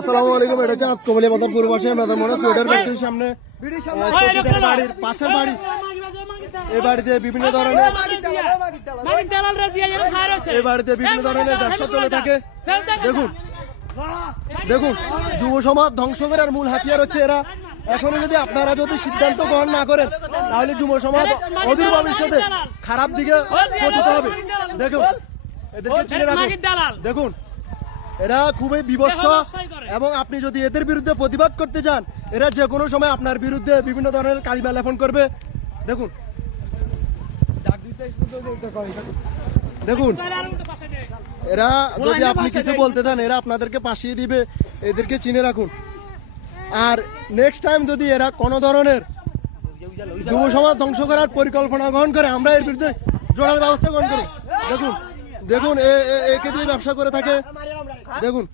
আসসালামু আলাইকুম। এটা হচ্ছে আতকবলি বাজার পূর্ব পাশে মেদামোড় কোর্টের ফ্যাক্টরির সামনে বাড়ির পাশের বাড়ি। এই বাড়িতে বিভিন্ন ধরনের এই বাড়িতে বিভিন্ন ধরনের ব্যবসা চলে থাকে। দেখুন দেখুন, যুব সমাজ ধ্বংস করার মূল হাতিয়ার হচ্ছে এরা। এখনো যদি আপনারা যদি সিদ্ধান্ত গ্রহণ না করেন তাহলে যুব সমাজ অদূর ভবিষ্যতে খারাপ দিকে পতিত হবে। দেখুন এদেরকে চিনে রাখুন। দেখুন এরা খুবই বিভৎস এবং আপনি যদি এদের বিরুদ্ধে প্রতিবাদ করতে চান এরা যে কোনো সময় আপনার বিরুদ্ধে বিভিন্ন ধরনের কালিমা লেপন করবে। দেখুন দেখুন এরা যদি আপনি কিছু বলতে চান এরা আপনাদেরকে পাঠিয়ে দিবে। এদেরকে চিনে রাখুন। আর নেক্সট টাইম যদি এরা কোনো ধরনের যুব সমাজ ধ্বংস করার পরিকল্পনা গ্রহণ করে আমরা এর বিরুদ্ধে জোরালো ব্যবস্থা গ্রহণ করি। দেখুন দেখুন একে দিয়ে ব্যবসা করে থাকে। দেখুন